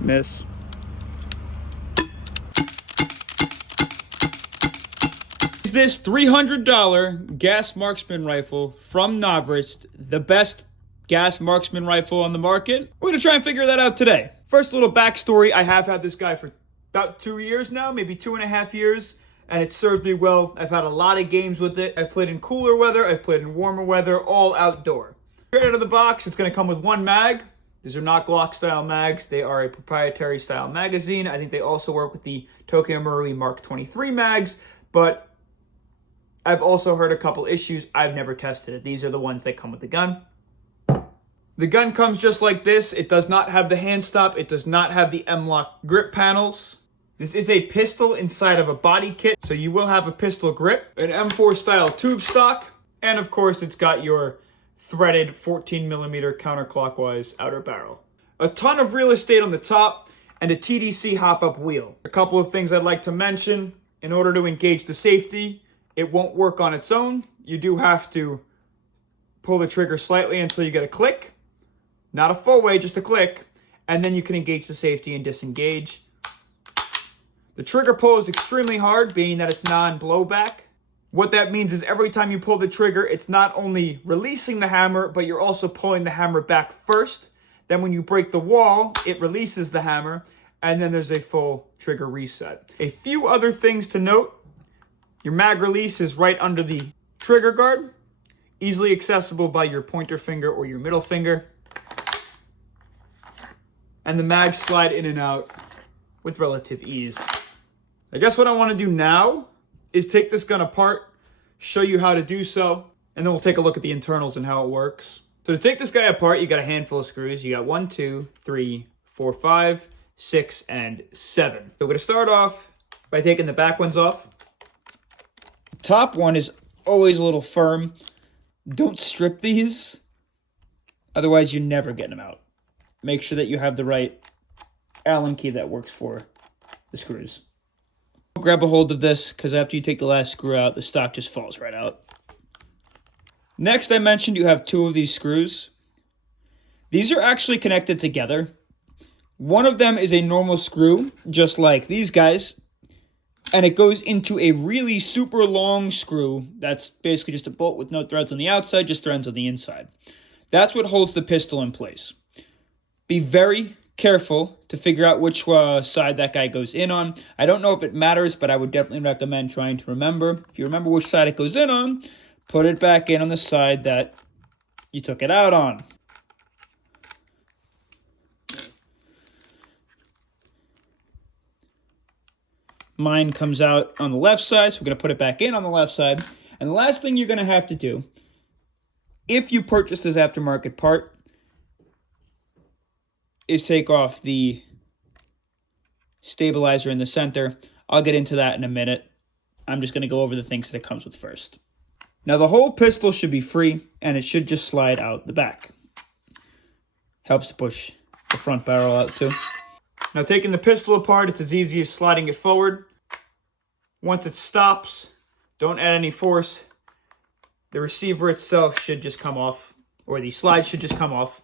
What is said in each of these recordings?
Miss. Is this $300 gas marksman rifle from Novritsch the best gas marksman rifle on the market? We're gonna try and figure that out today. First, a little backstory. I have had this guy for about 2 years now, maybe 2.5 years, and it served me well. I've had a lot of games with it. I've played in cooler weather, I've played in warmer weather, all outdoor. Straight out of the box, it's gonna come with one mag. These are not Glock style mags. They are a proprietary style magazine. I think they also work with the Tokyo Marui Mark 23 mags, but I've also heard a couple issues. I've never tested it. These are the ones that come with the gun. The gun comes just like this. It does not have the hand stop. It does not have the M-LOK grip panels. This is a pistol inside of a body kit, so you will have a pistol grip, an M4 style tube stock, and of course it's got your threaded 14mm counterclockwise outer barrel. A ton of real estate on the top, and a TDC hop-up wheel. A couple of things I'd like to mention. In order to engage the safety, it won't work on its own. You do have to pull the trigger slightly until you get a click. Not a full way, just a click. And then you can engage the safety and disengage. The trigger pull is extremely hard, being that it's non-blowback. What that means is every time you pull the trigger, it's not only releasing the hammer, but you're also pulling the hammer back first. Then when you break the wall, it releases the hammer, and then there's a full trigger reset. A few other things to note. Your mag release is right under the trigger guard, easily accessible by your pointer finger or your middle finger. And the mags slide in and out with relative ease. I guess what I want to do now is take this gun apart, show you how to do so, and then we'll take a look at the internals and how it works. So to take this guy apart, you got a handful of screws. You got 1, 2, 3, 4, 5, 6, and 7. So we're going to start off by taking the back ones off. The top one is always a little firm. Don't strip these, otherwise you're never getting them out. Make sure that you have the right Allen key that works for the screws. Grab a hold of this, because after you take the last screw out, the stock just falls right out. Next, I mentioned you have 2 of these screws. These are actually connected together. One of them is a normal screw, just like these guys, and it goes into a really super long screw that's basically just a bolt with no threads on the outside, just threads on the inside. That's what holds the pistol in place. Be very careful to figure out which side that guy goes in on. I don't know if it matters, but I would definitely recommend trying to remember. If you remember which side it goes in on, put it back in on the side that you took it out on. Mine comes out on the left side, so we're going to put it back in on the left side. And the last thing you're going to have to do, if you purchase this aftermarket part, is take off the stabilizer in the center. I'll get into that in a minute. I'm just going to go over the things that it comes with first. Now the whole pistol should be free, and it should just slide out the back. Helps to push the front barrel out too. Now taking the pistol apart, it's as easy as sliding it forward. Once it stops, don't add any force. The receiver itself should just come off, or the slide should just come off.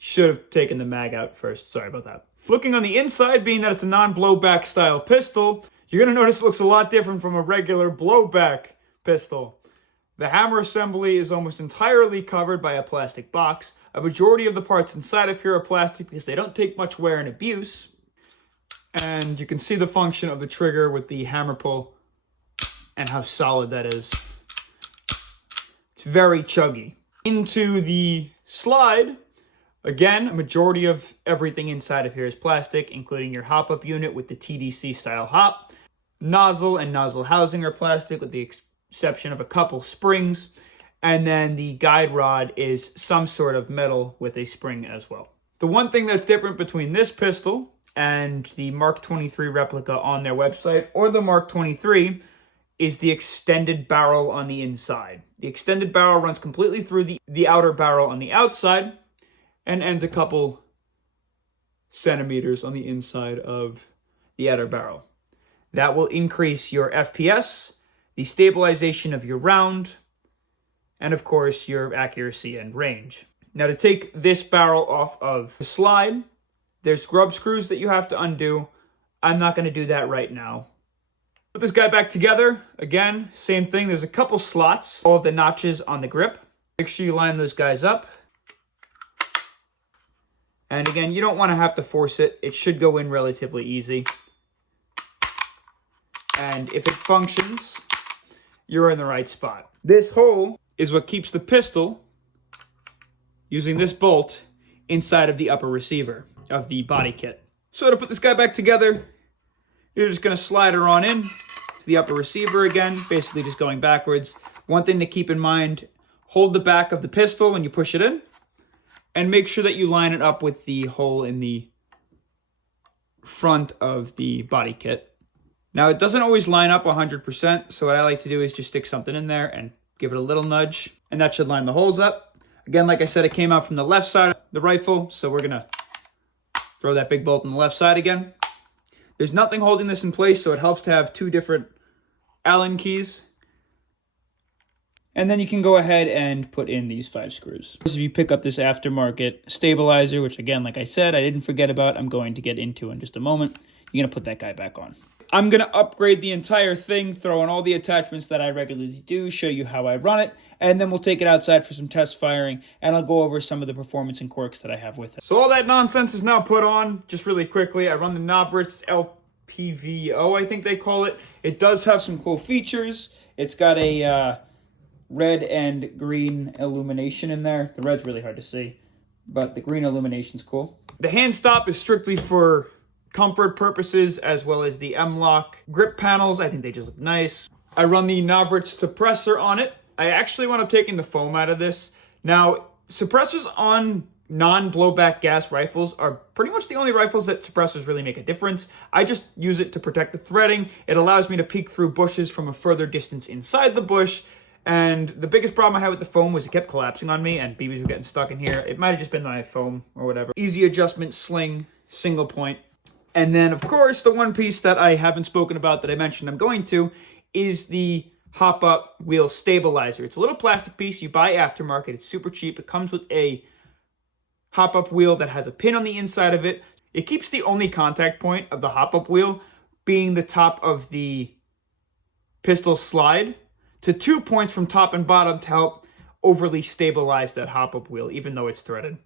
Should have taken the mag out first. Sorry about that. Looking on the inside, being that it's a non-blowback style pistol, you're going to notice it looks a lot different from a regular blowback pistol. The hammer assembly is almost entirely covered by a plastic box. A majority of the parts inside of here are plastic because they don't take much wear and abuse. And you can see the function of the trigger with the hammer pull and how solid that is. It's very chuggy. Into the slide. Again, a majority of everything inside of here is plastic, including your hop-up unit with the TDC style hop. Nozzle and nozzle housing are plastic with the exception of a couple springs. And then the guide rod is some sort of metal with a spring as well. The one thing that's different between this pistol and the Mark 23 replica on their website, or the Mark 23, is the extended barrel on the inside. The extended barrel runs completely through the outer barrel on the outside, and ends a couple centimeters on the inside of the outer barrel. That will increase your FPS, the stabilization of your round, and of course your accuracy and range. Now to take this barrel off of the slide, There's grub screws that you have to undo. I'm not going to do that right now. Put this guy back together. Again, same thing. There's a couple slots, all of the notches on the grip. Make sure you line those guys up. And again, you don't want to have to force it. It should go in relatively easy. And if it functions, you're in the right spot. This hole is what keeps the pistol, using this bolt, inside of the upper receiver of the body kit. So to put this guy back together, you're just going to slide her on in to the upper receiver again, basically just going backwards. One thing to keep in mind, hold the back of the pistol when you push it in, and make sure that you line it up with the hole in the front of the body kit. Now, it doesn't always line up 100%, so what I like to do is just stick something in there and give it a little nudge, and that should line the holes up. Again, like I said, it came out from the left side of the rifle, so we're going to throw that big bolt on the left side again. There's nothing holding this in place, so it helps to have two different Allen keys. And then you can go ahead and put in these 5 screws. If you pick up this aftermarket stabilizer, which again, like I said, I didn't forget about, I'm going to get into in just a moment, you're going to put that guy back on. I'm going to upgrade the entire thing, throw in all the attachments that I regularly do, show you how I run it, and then we'll take it outside for some test firing, and I'll go over some of the performance and quirks that I have with it. So all that nonsense is now put on. Just really quickly, I run the Novritsch LPVO, I think they call it. It does have some cool features. It's got a red and green illumination in there. The red's really hard to see, but the green illumination's cool. The hand stop is strictly for comfort purposes, as well as the M-LOK grip panels. I think they just look nice. I run the Novritsch suppressor on it. I actually wound up taking the foam out of this. Now, suppressors on non-blowback gas rifles are pretty much the only rifles that suppressors really make a difference. I just use it to protect the threading. It allows me to peek through bushes from a further distance inside the bush. And the biggest problem I had with the foam was it kept collapsing on me and BBs were getting stuck in here. It might have just been my foam or whatever. Easy adjustment sling, single point. And then, of course, the one piece that I haven't spoken about that I mentioned I'm going to is the hop-up wheel stabilizer. It's a little plastic piece you buy aftermarket. It's super cheap. It comes with a hop-up wheel that has a pin on the inside of it. It keeps the only contact point of the hop-up wheel being the top of the pistol slide to 2 points from top and bottom to help overly stabilize that hop-up wheel, even though it's threaded.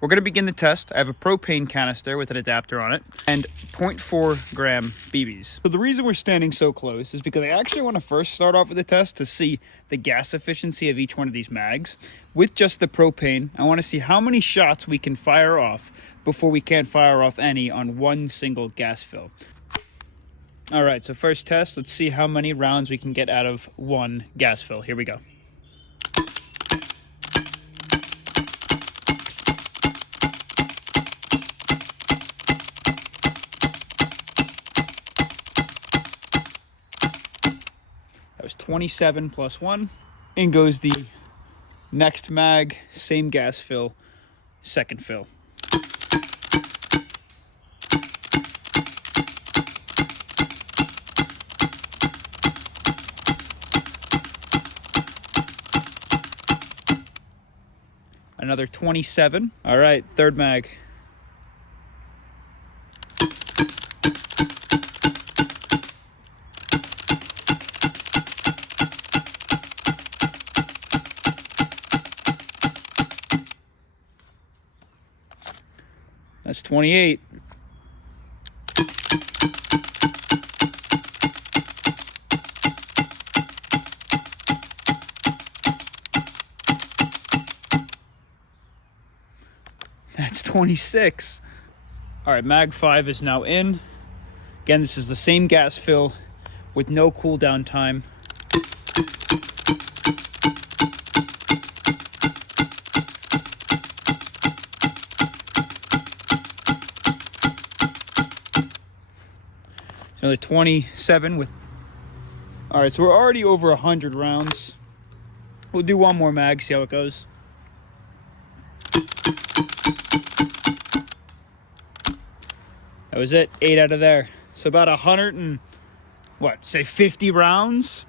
We're going to begin the test. I have a propane canister with an adapter on it and 0.4 gram BBs. So the reason we're standing so close is because I actually want to first start off with the test to see the gas efficiency of each one of these mags. With just the propane, I want to see how many shots we can fire off before we can't fire off any on one single gas fill. All right, so first test, let's see how many rounds we can get out of one gas fill. Here we go. That was 27 plus 1. In goes the next mag, same gas fill, second fill. Another 27. All right, third mag. That's 28. That's 26. All right, mag 5 is now in. Again, this is the same gas fill with no cooldown time. Another 27 with... All right, so we're already over 100 rounds. We'll do one more mag, see how it goes. That was it, 8 out of there. So about 100 and, what, say 50 rounds?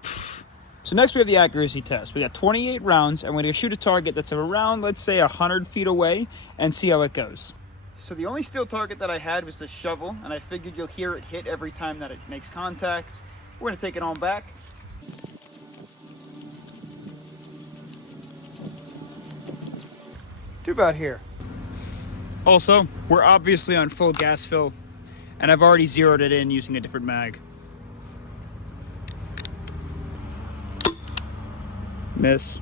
So next we have the accuracy test. We got 28 rounds, and we're gonna shoot a target that's around, let's say, 100 feet away and see how it goes. So the only steel target that I had was the shovel, and I figured you'll hear it hit every time that it makes contact. We're gonna take it on back. To about here. Also, we're obviously on full gas fill, and I've already zeroed it in using a different mag. Miss.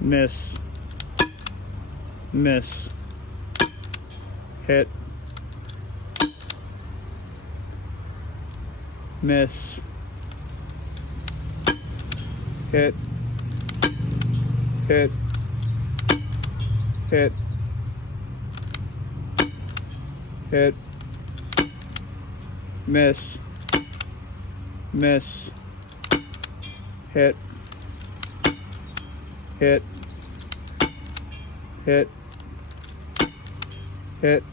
Miss. Miss. Hit. Miss. Hit. Hit. Hit. Hit. Miss. Miss. Hit. Hit. Hit. Hit.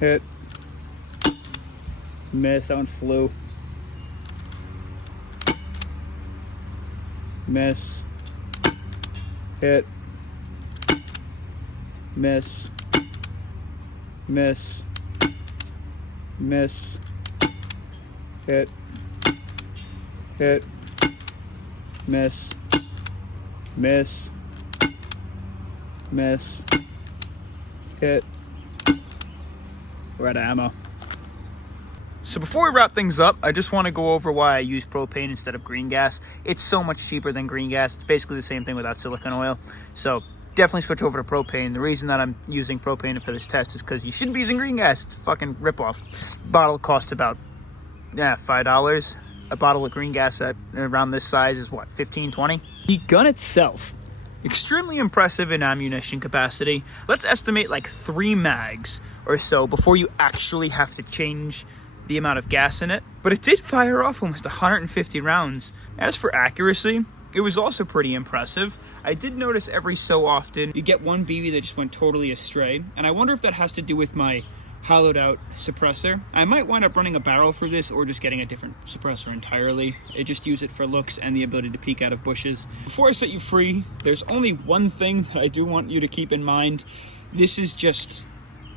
Hit. Miss. That one flew. Miss. Hit. Miss. Miss. Miss. Hit. Hit. Miss. Miss. Miss. Hit. We're out of ammo. So before we wrap things up, I just want to go over why I use propane instead of green gas. It's so much cheaper than green gas. It's basically the same thing without silicone oil. So definitely switch over to propane. The reason that I'm using propane for this test is because you shouldn't be using green gas. It's a fucking ripoff. This bottle costs about $5. A bottle of green gas at around this size is what, 15, 20? The gun itself, extremely impressive in ammunition capacity. Let's estimate like 3 mags or so before you actually have to change the amount of gas in it. But it did fire off almost 150 rounds. As for accuracy, it was also pretty impressive. I did notice every so often you get one BB that just went totally astray, and I wonder if that has to do with my hollowed out suppressor. I might wind up running a barrel for this or just getting a different suppressor entirely. I just use it for looks and the ability to peek out of bushes. Before I set you free, there's only one thing that I do want you to keep in mind. This is just,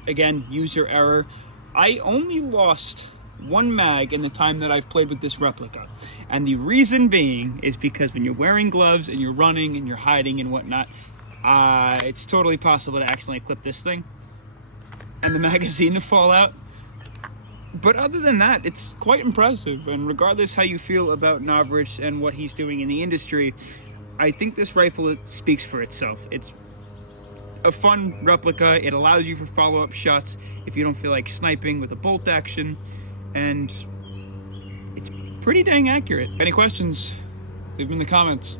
again, user error. I only lost 1 mag in the time that I've played with this replica. And the reason being is because when you're wearing gloves and you're running and you're hiding and whatnot, it's totally possible to accidentally clip this thing and the magazine to fall out. But other than that, it's quite impressive. And regardless how you feel about Novritsch and what he's doing in the industry, I think this rifle speaks for itself. It's a fun replica. It allows you for follow-up shots if you don't feel like sniping with a bolt action. And it's pretty dang accurate. Any questions? Leave them in the comments.